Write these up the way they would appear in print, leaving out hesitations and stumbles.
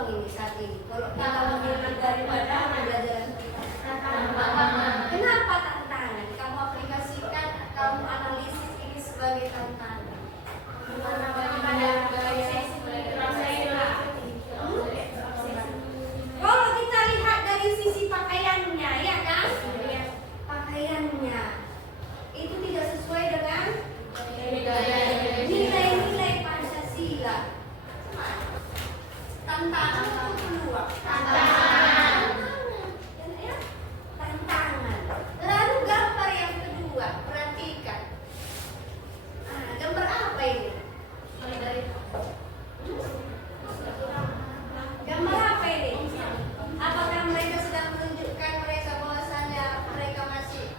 berjuang ini saat ini. Kalau kita memilih daripada pembelajaran kita. Kenapa tantangan? Kamu aplikasikan, kamu analisis ini sebagai tantangan. Kalau kita lihat dari sisi pakaiannya, ya kan? Pakaiannya itu tidak sesuai dengan nilai-nilai Pancasila. Tantangan atau peluang? Tantangan. Lalu gambar yang kedua, perhatikan. Gambar apa ini? Gambar apa ini? Apakah mereka sedang menunjukkan mereka bahwasanya mereka masih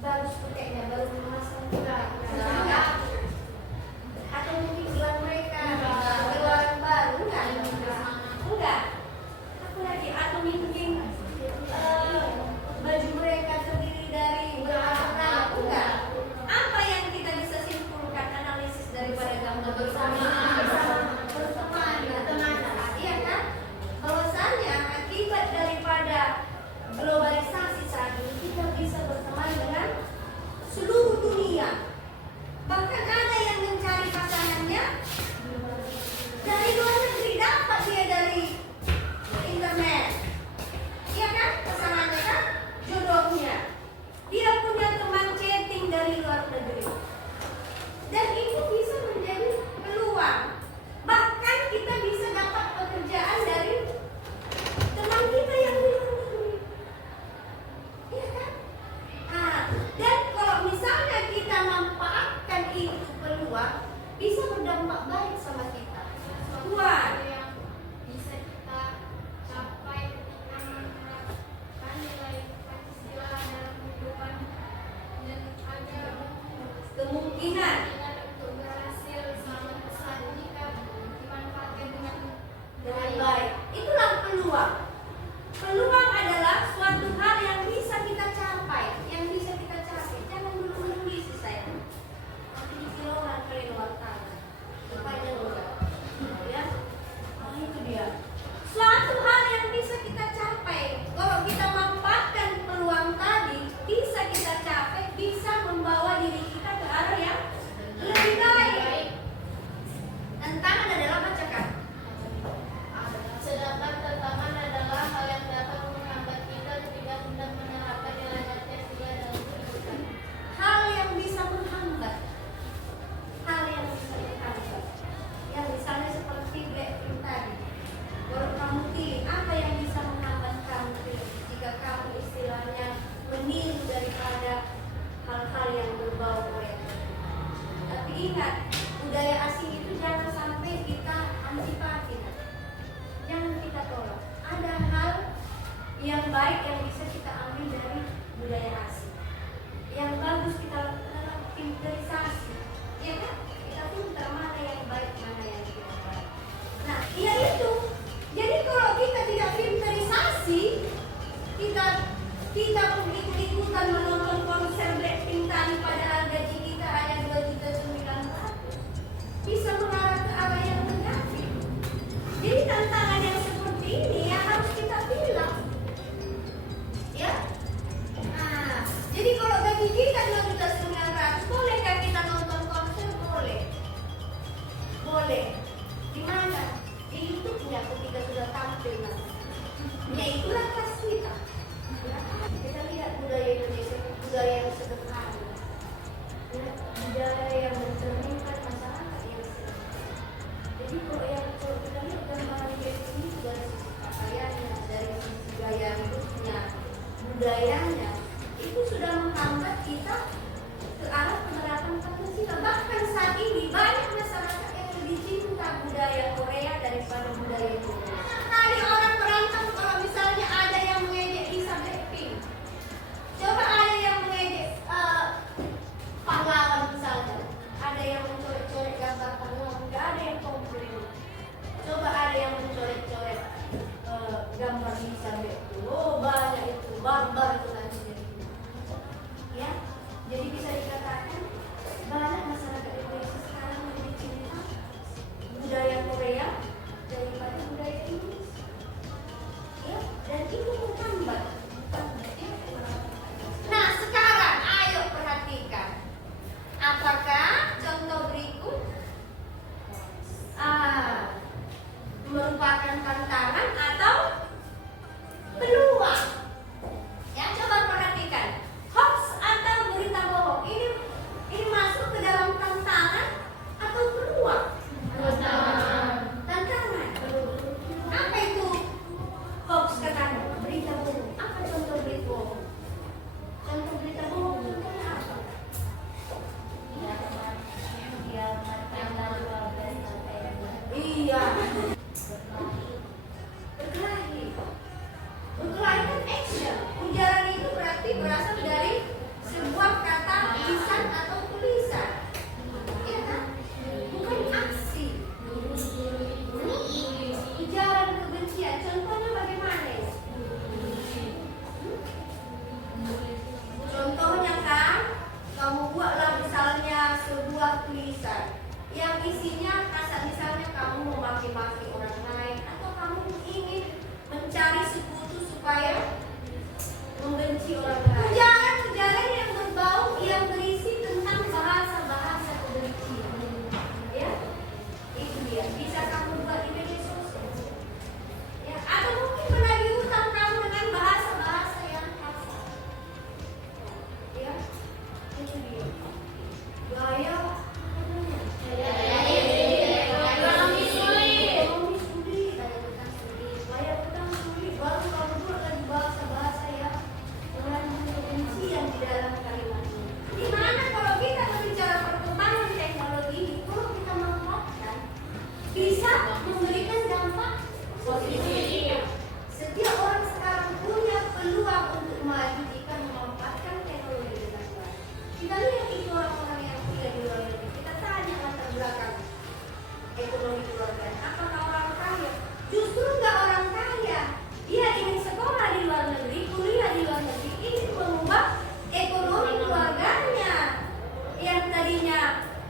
bagus pakainya, baru memasang enggak? Atau mungkin gelar mereka gelar baru enggak? Apa lagi? Atau mungkin baju mereka terdiri dari berwarna enggak? Apa yang kita bisa simpulkan analisis daripada gambar bersama? Iya kan? Bahwasanya akibat daripada globalisasi saat ini kita bisa berteman dengan seluruh dunia. Bahkan ada yang mencari pasangannya dari luar negeri, dapat dia dari internet. Iya kan? Pasangannya kan? Jodohnya. Dia punya teman chatting dari luar negeri. Dan itu bisa menjadi peluang. Bahkan kita bisa dapat pekerjaan dari teman kita yang di luar negeri. Iya kan? Dan kalau misalnya kita manfaatkan itu peluang, bisa berdampak baik sama kita. Wah, yang bisa kita capai ketika menerapkan nilai Pancasila dalam kehidupan dan ada kemungkinan untuk berhasil selama saat ini kan dimanfaatkan dengan baik. Itulah peluang. Peluang adalah suatu hal yang bisa kita capai, Jangan dulu menulis saya. Nanti dikilauan oleh luar tanah. Rupanya enggak. Ya. Itu dia. Suatu hal yang bisa kita capai. Kalau kita manfaatkan peluang tadi, bisa kita capai, bisa membawa diri kita ke arah yang lebih baik. Tantangan adalah bacakan. sedangkan tantangan adalah hal yang dapat menghambat kita tidak hendak menerapkan nilai Pancasila dalam kehidupan. Hal yang bisa menghambat. Ya misalnya seperti Blackpink tadi. Kalau kamu pilih, apa yang bisa menghambat kamu pilih? Jika kamu istilahnya meniru daripada hal-hal yang berbau Korea. Tapi ingat, budaya asing itu jangan sampai kita antipati. Jangan kita tolak. Ada hal yang baik yang bisa kita ambil dari budaya asing. Yang bagus kita lakukan adalah filterisasi. Ya kan? Kita filter mana yang baik, mana yang tidak baik. Nah, ya itu. Jadi kalau kita tidak filterisasi, kita pun ikut-ikutan menonton konser Blackpink tadi padahal gaji kita hanya 2.900.000, bisa mengarah ke arah yang negatif. Jadi tantangan yang seperti ini yang harus kita pilih. Ya. Jadi kalau gaji kita 2.900.000, bolehkah kita nonton konser? Boleh.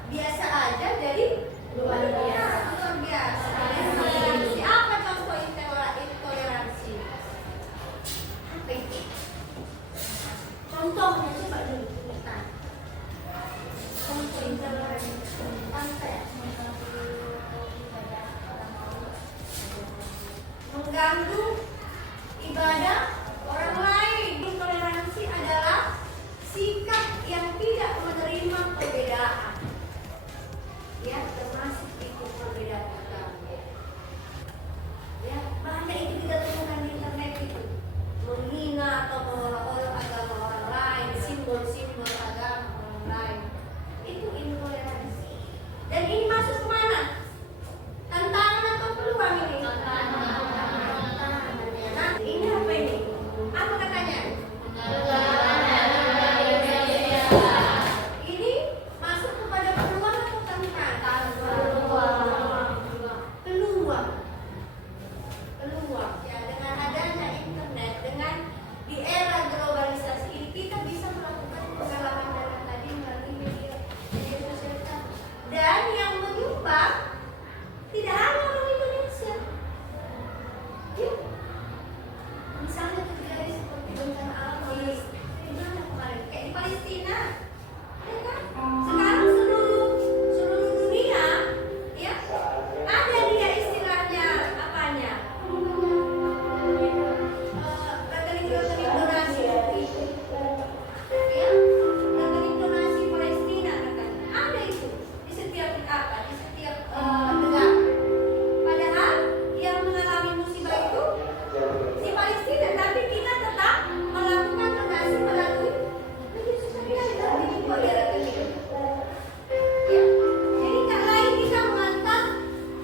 biasa aja jadi luar biasa. Luar biasa. Intoleransi. Apa contoh intoleransi? Apa itu? Contohnya coba dulu kita. Contoh intoleransi. Mengganggu ibadah orang lain. Intoleransi adalah sikap yang tidak menerima perbedaan. Ya, termasuk itu perbedaan agama. Ya, banyak itu kita temukan di internet itu. Menghina atau mengolok-olok agama orang lain, simbol-simbol agama orang lain. Itu intoleransi. Dan ini masuk kemana? Tantangan atau peluang ini? Nah, ini apa ini? Apa katanya? Ini masuk kepada peluang atau tantangan? Peluang. Peluang. Ya, dengan adanya internet, dengan di era globalisasi ini kita bisa melakukan pengalaman dalam tadi melalui media sosial. Dan yang menyumbang tidak hanya orang Indonesia. Ya. Misalnya terjadi seperti bencana alam di mana kemarin? Kayak di Palestina. Ya kan? Sekarang seluruh dunia ya ada dia istilahnya apanya? Rekening donasi. Ya, rekening donasi Palestina katanya. Ada itu di setiap apa? Di setiap negara. Padahal yang mengalami musibah itu di Palestina, tapi kita tetap melakukan donasi melalui media sosial dan dibuat di rekening. Ya, jadi tak lain kita mengantar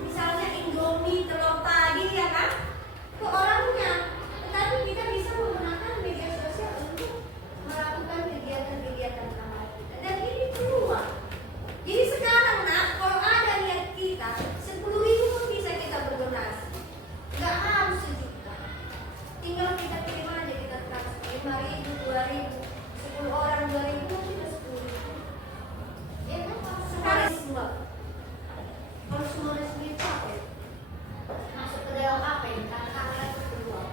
misalnya Indomie, telur tadi ya kan ke orangnya, tetapi kita bisa menggunakan media sosial untuk melakukan kegiatan-kegiatan amal kita. Dan ini peluang. Jadi sekarang nak, kalau ada niat kita 10.000 pun bisa kita berdonasi. Nggak harus sejuta. Tinggal kita pilih aja, kita transfer 5.000, 2.000, 10 orang 2.000, kita 10.000. Ya kan? Sekarang semua. Kalau semua resmi itu apa ya? Masuk ke dalam apa ya? Tantangan atau peluang?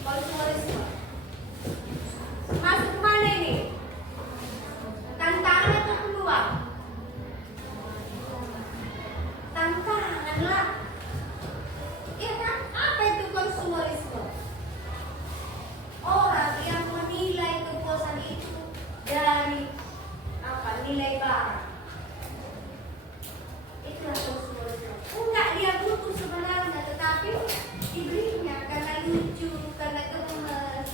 Kalau semua resmi masuk kemana ini? Tantangan atau peluang? Tantangan lah. Iya kan? Apa itu konsumerisme? Orang yang menilai kepuasan itu dari apa? Nilai barang. Itulah konsumerisme. Enggak dia butuh sebenarnya, tetapi dibelinya karena lucu, karena gemes.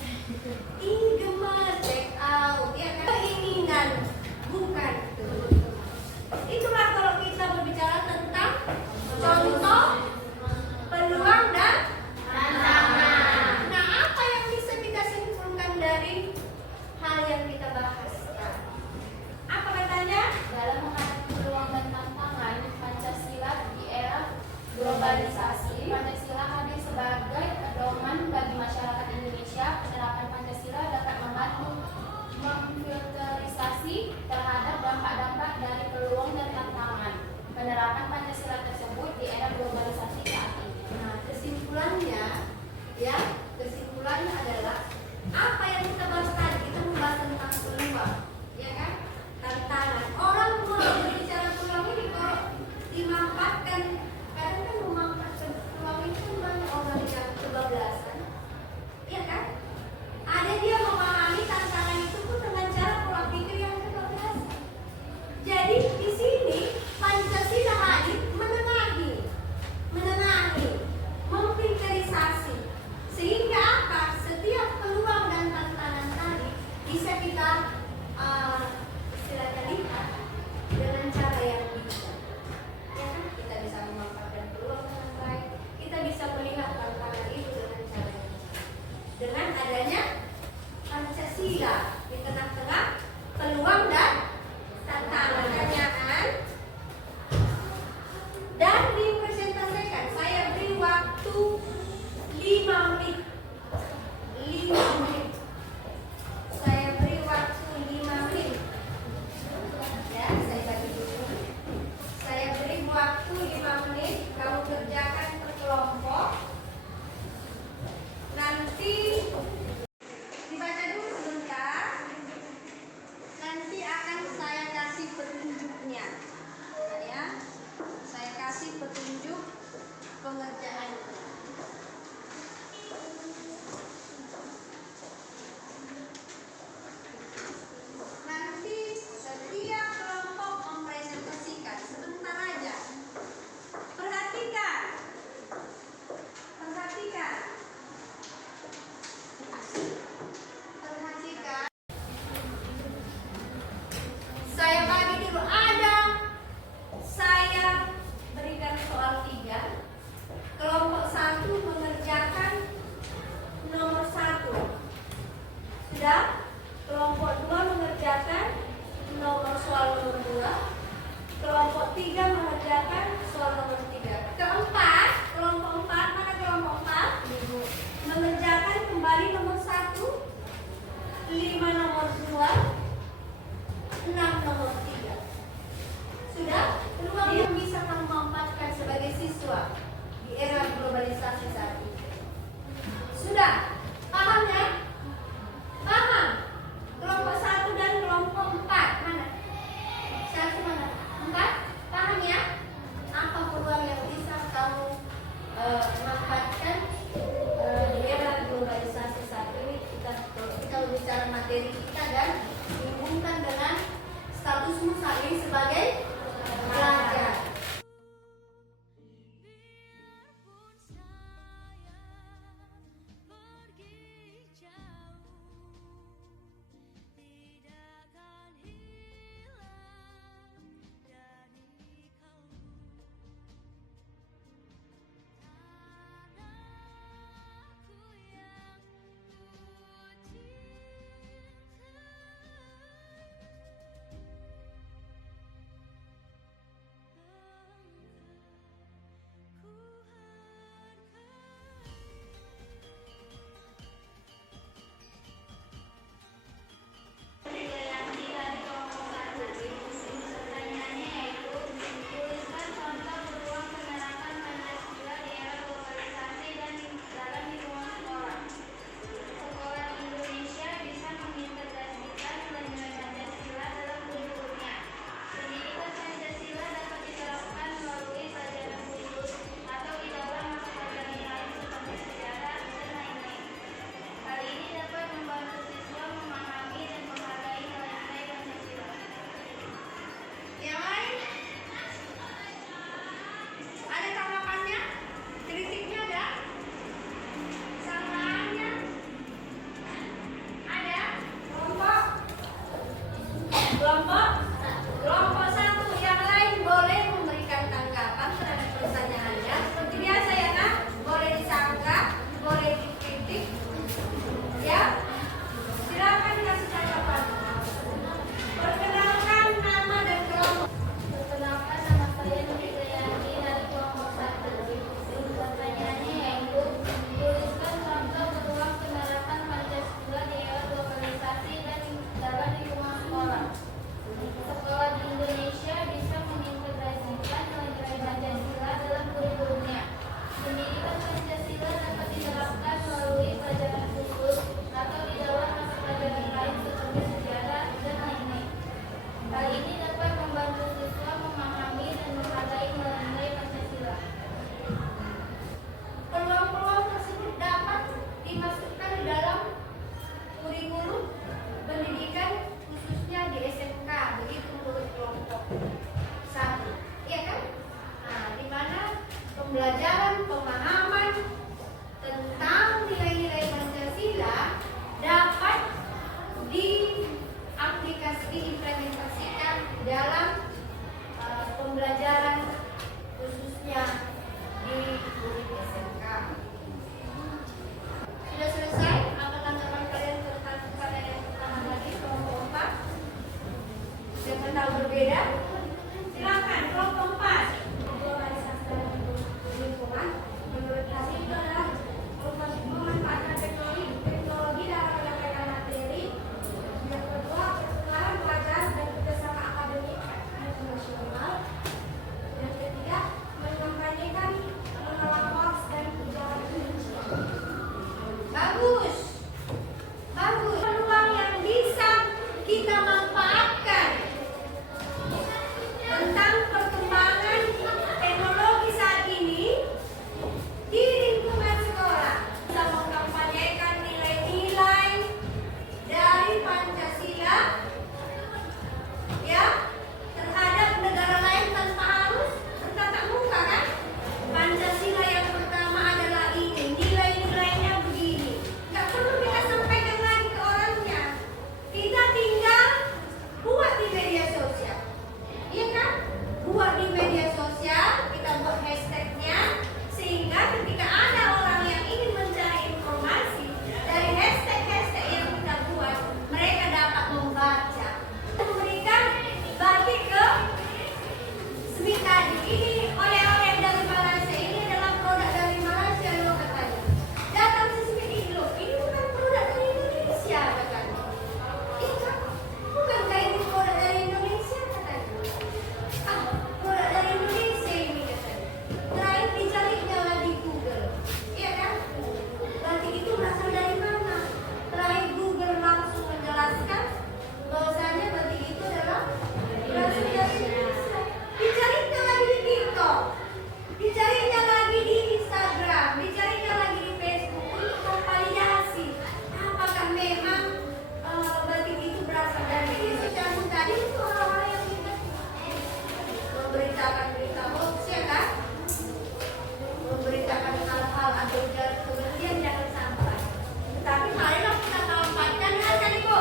Ini gemes, check out. Ya kan? Keinginan, bukan itu. Itulah kalau kita berbicara tentang contoh, peluang dan tantangan. Nah, apa yang bisa kita simpulkan dari hal yang kita bahas? Apa katanya? Dalam menghadapi peluang dan tantangan Pancasila di era globalisasi, Pancasila hadir sebagai pedoman bagi masyarakat Indonesia. Penerapan Pancasila dapat membantu memfilterisasi terhadap dampak-dampak dari peluang dan tantangan penerapan Pancasila tersebut di era globalisasi saat ini. Nah, kesimpulannya adalah apa yang kita bahas tadi, kita membahas tentang peluang, ya kan? Tantangan. Orang mau berbicara peluang ini kalau dimanfaatkan, kadang kan memanfaatkan peluang itu banyak orang yang kebablasan, ya kan? Ada dia memahami tantangan itu pun dengan cara pola pikir yang kebablasan. Jadi di sini Pancasila hadir menengahi, memfilterisasi, sehingga dalam pembelajaran khususnya di unit SMK. Sudah selesai? Apa tanggapan kalian tentang kalian yang pertama tadi, kelompok 4? Dengan tahu berbeda? Silakan kelompok 4. Globalisasi dalam lingkungan menurut hasil itu adalah memanfaatkan teknologi dalam menyampaikan materi. Yang kedua, pertukaran pelajaran dan kerjasama akademik internasional. Yang ketiga, mengampanyekan menolak hoax dan ujaran kebencian. Bagus, bagus. Peluang yang bisa kita manfaatkan tentang perkembangan teknologi saat ini di lingkungan sekolah. Kita mengkampanyekan nilai-nilai dari Pancasila ya terhadap negara lain tanpa harus bertatap muka kan? Pancasila yang pertama adalah ini, nilai-nilainya begini. Nggak perlu kita sampaikan lagi ke orangnya. Kita tinggal buat di media sosial. Iya kan? Buat di media sosial, kita buat hashtagnya, sehingga ketika ada orang yang ingin mencari informasi dari hashtag-hashtag yang kita buat, mereka dapat membaca. Memberikan bagi ke Smith tadi, ini oleh-oleh dari Malaysia, ini adalah produk dari Malaysia loh katanya. Datang si Smith ini loh, ini bukan produk dari Indonesia katanya. Iya kan? Bukankah ini produk dari Indonesia katanya? Ah, produk dari Indonesia ini katanya. Terakhir dicarinya lah di Google, iya kan? Berarti itu berasal dari mana? Terakhir Google langsung menjelaskan bahwasanya berarti itu adalah berasal dari Indonesia. Dicarinya lagi di TikTok, dicarinya lagi di Instagram, dicarinya lagi di Facebook untuk memvalidasi apakah memang berarti itu berasal dari Indonesia. Dan tadi itu orang-orang yang memberitakan berita hoax ya kan? Memberitakan hal-hal atau ujaran kebencian jangan sampai. Tetapi marilah kita manfaatkan dengan tadi Bu,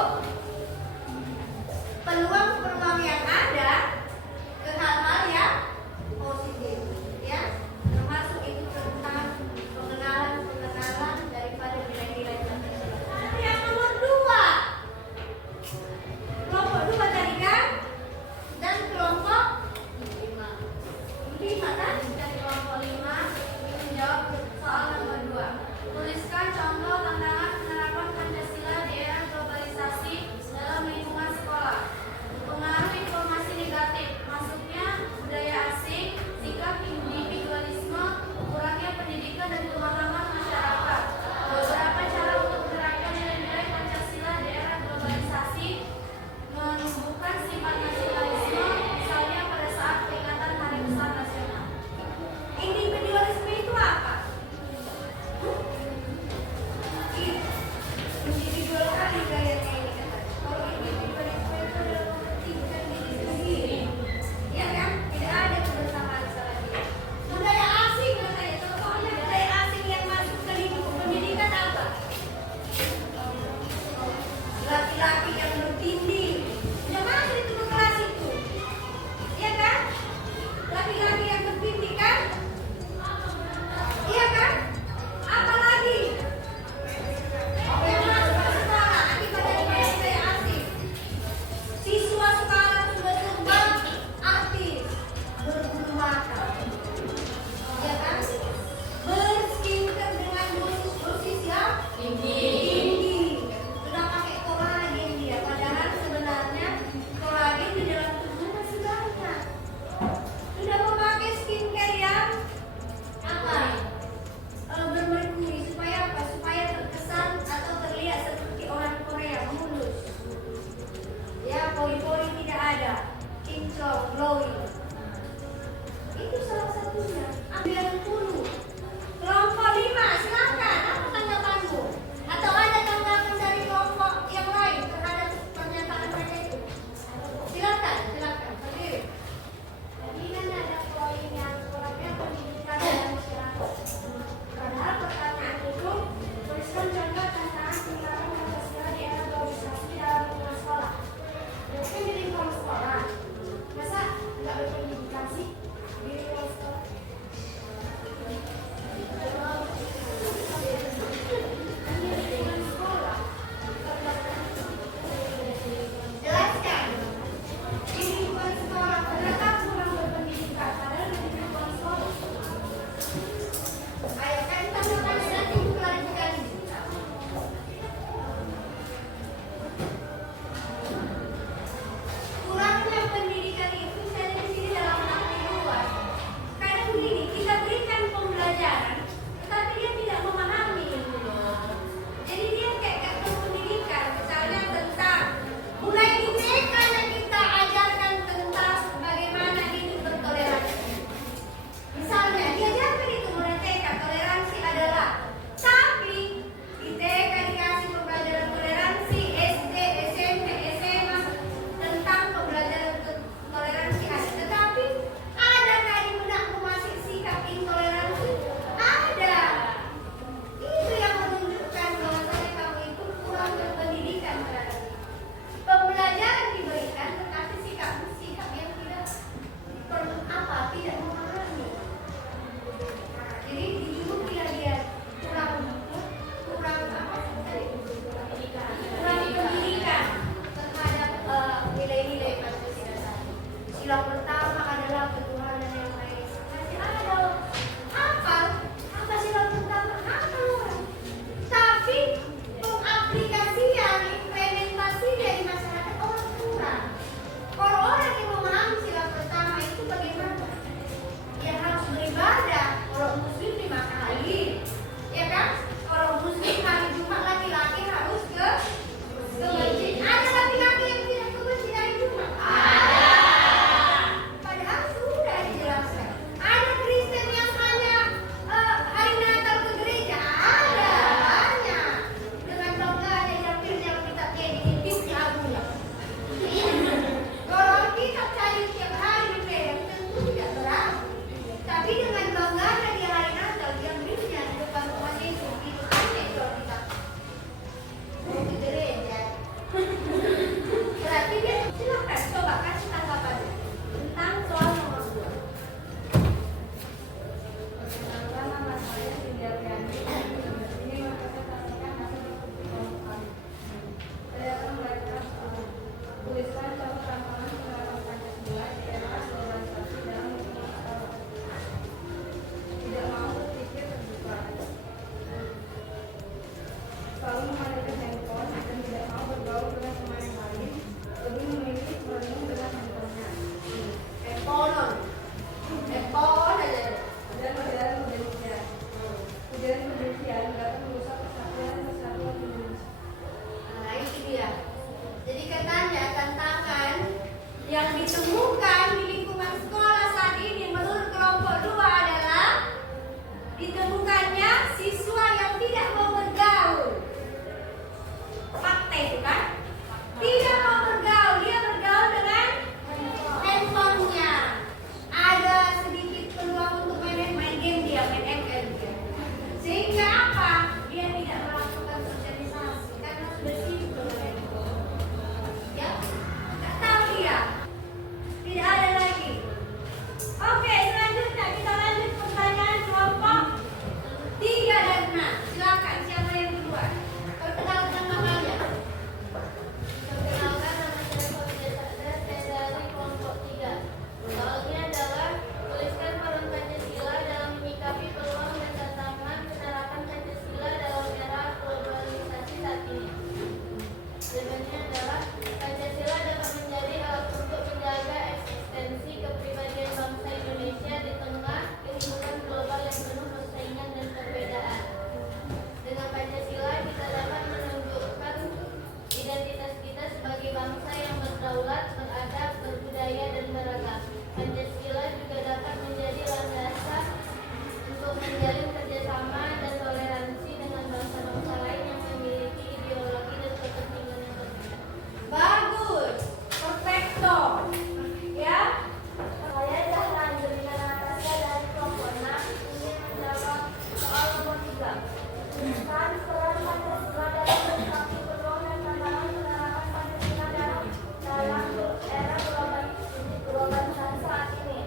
peluang-peluang yang ada ke hal-hal yang positif, ya, termasuk itu tentang pengenalan daripada nilai-nilai Pancasila. Yang nomor 2, kelompok 2 tadi kan, dan kelompok 5 kan, dan kelompok 5 menjawab soal nomor 2. Tuliskan contoh tantangan penerapan Pancasila di era globalisasi dalam lingkungan sekolah. Pengaruh informasi negatif, masuknya budaya asing, sikap individualisme, kurangnya pendidikan dan pemahaman masyarakat. Beberapa cara untuk menerapkan nilai-nilai Pancasila di era globalisasi: menumbuhkan sifat nasionalisme, misalnya pada saat peringatan Hari Besar Nasional. Individualisme itu apa? Individual kali kayaknya ini katanya. Kalau individualisme itu adalah mementingkan diri sendiri, ya kan? Tidak ada kebersamaan sama dia. Budaya asing katanya, contohnya budaya asing yang masuk ke lingkup pendidikan apa? Laki-laki yang bertindih, sudah masuk itu ke kelas itu, ya kan? Laki-laki yang bertindih kan? Iya kan? Apalagi yang masuk ke sekolah akibat dari budaya asing. Siswa sekarang sudah serba aktif, berburu makan, ya kan? Berskincare dengan dosis yang tinggi. Sudah pakai kolagen dia, padahal sebenarnya kolagen di dalam tubuh masih banyak. Sudah memakai skincare yang apa? Bermerkuri supaya apa? Supaya terkesan atau terlihat seperti orang Korea, mulus. Ya, pori-pori tidak ada, kinclong, glowing. Itu salah satunya. Ambil dulu. Kelompok 5, silakan. Apa tanggapanmu? Atau ada tanggapan dari kelompok yang lain terhadap pernyataan mereka itu? Silakan, silakan. Berdiri. Jadi kan ada poin yang kurangnya pendidikan dan masyarakat. Padahal pertanyaan itu tuliskan contoh tantangan penerapan Pancasila di era globalisasi dalam lingkungan sekolah. Mungkin di lingkungan sekolah Sila pertama adalah ketuhanan yang Maha Esa. Masih ada apa sila pertama? Apa? Tapi pengaplikasian, implementasinya di masyarakat orang kurang. Orang-orang yang memahami sila pertama itu bagaimana? Ya harus beribadah. Orang muslim 5 kali, ya kan? Orang muslim hari Jumat laki-laki harus ke masjid. Ada laki-laki yang tidak ke masjid hari Jumat? Ada. Padahal sudah dijelaskan. Ada Kristen yang hanya hari Natal ke gereja? Ada, banyak. Dengan bangga yang firman kita di bibirnya abunya. Kalau kita cari tiap hari di gereja tentu tidak berapa. Tapi dengan bangga di hari Natal dia bibirnya di depan Tuhan Yesus itu aneh kalau kita mau ke gereja. Berarti dia silakan coba kasih tanggapan tentang soal nomor 2. Perkenalkan, nama saya Cynthia Priyanti. Ini maka saya sampaikan hasil diskusi kelompok kami. Saya akan membaca tulisan contoh rancangan penerapan Pancasila di era globalisasi dalam lingkungan sekolah. Tidak mau berpikir terbuka, selalu menghadirkan handphone dan tidak mau bergaul dengan teman yang lain, lebih memilih merenung dengan handphonenya. Ekonon aja. Dan modern Indonesia. Ujaran kebencian dapat merusak persatuan Indonesia. Nah itu dia. Jadi katanya tantangan yang ditemukan di lingkungan sekolah saat ini menurut kelompok 2 adalah ditemukannya siswa yang tidak mau bergaul. Fakta itu kan? Tidak mau bergaul, dia bergaul dengan handphonenya. Ada sedikit peluang untuk main game dia, main ML dia. Sehingga apa? Dia tidak melakukan sosialisasi karena sudah sibuk dengan handphone. Ya, nggak tahu dia. Tidak ada lagi. Oke, selanjutnya kita lanjut pertanyaan kelompok 3 dan 6. Silakan, siapa yang kedua? Perkenalkan namanya. Perkenalkan, nama saya Fauzia Sa'dah, saya dari kelompok 3. Soalnya adalah tuliskan peran Pancasila dalam menyikapi peluang dan tantangan penerapan Pancasila dalam era globalisasi saat ini. Jawabannya adalah Pancasila dapat menjadi alat untuk menjaga eksistensi kepribadian bangsa Indonesia di tengah lingkungan global yang penuh persaingan dan perbedaan. Dengan Pancasila kita dapat menunjukkan identitas kita sebagai bangsa yang berdaulat, beradab, berbudaya, dan beragam. Pancasila juga dapat menjadi landasan untuk menjalin kerjasama dan toleransi dengan bangsa-bangsa lain yang memiliki ideologi dan kepentingan yang berbeda. Bagus, perfecto. Ya, Saya Zahra Angelina Natasha dari kelompok 6 ingin menjawab soal nomor 3. Tuliskan peran Pancasila dalam menyikapi peluang dan tantangan penerapan Pancasila dalam era globalisasi saat ini.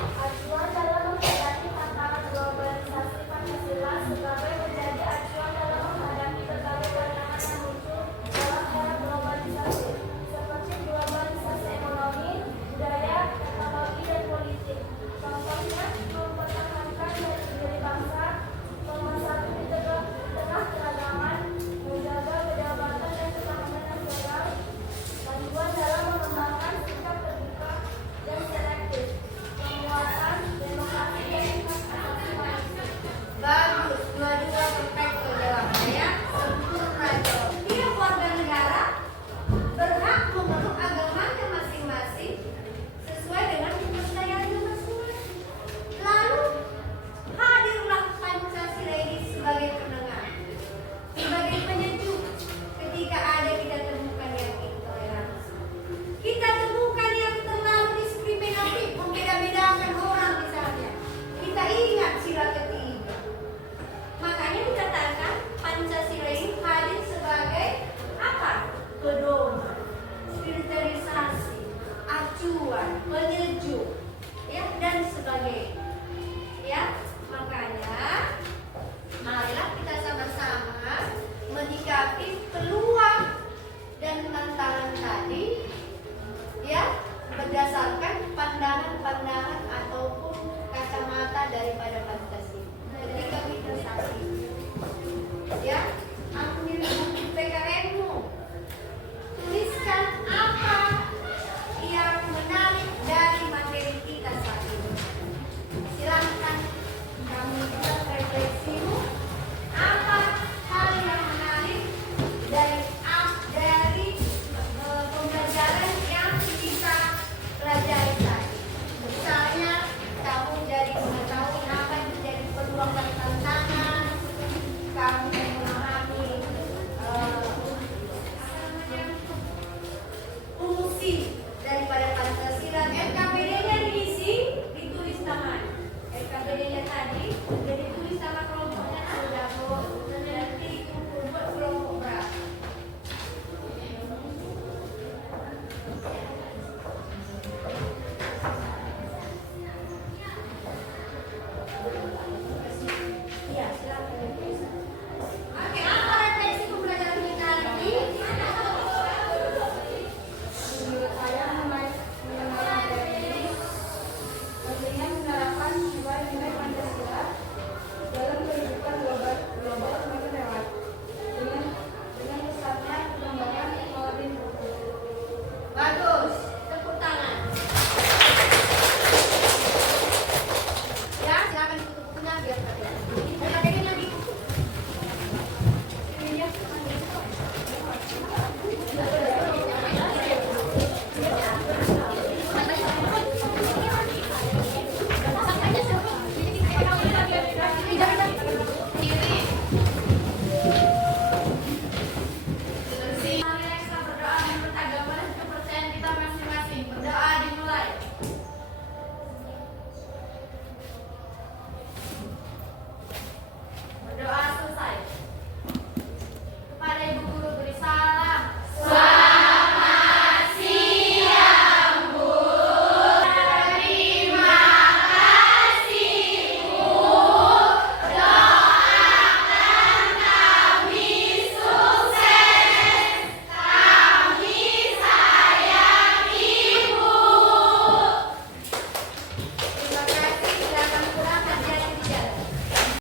Acuan dalam menghadapi tantangan globalisasi Pancasila sebagai menjadi acuan dalam menghadapi berbagai tantangan yang muncul dalam era globalisasi, seperti globalisasi ekonomi, budaya, teknologi, dan politik. Contohnya, mempertahankan jati diri bangsa, pemersatu di tengah keragaman, menjaga kedaulatan dan ketahanan nasional, bantuan dalam mengembangkan sikap terbuka dan selektif, penguatan demokrasi dan hak asasi manusia. bagus. Dua-dua perfecto jawabnya ya. Sempurna jawab. Tiap warga negara berhak memeluk agamanya masing-masing sesuai dengan kepercayaannya masing-masing. Lalu hadirlah Pancasila ini sebagai penengah, sebagai penyejuk ketika ada kita temukan yang intoleransi. Kita temukan yang terlalu diskriminatif, membeda-bedakan orang misalnya. Kita ingat sila ketiga. Makanya dikatakan Pancasila ini hadir sebagai apa? Pedoman, spiritualisasi, acuan, penyejuk, ya dan sebagainya. Ya, makanya marilah kita sama-sama menyikapi peluang dan tantangan tadi, ya berdasarkan pandangan-pandangan ataupun kacamata daripada Pancasila ketika kita sakit. Ya,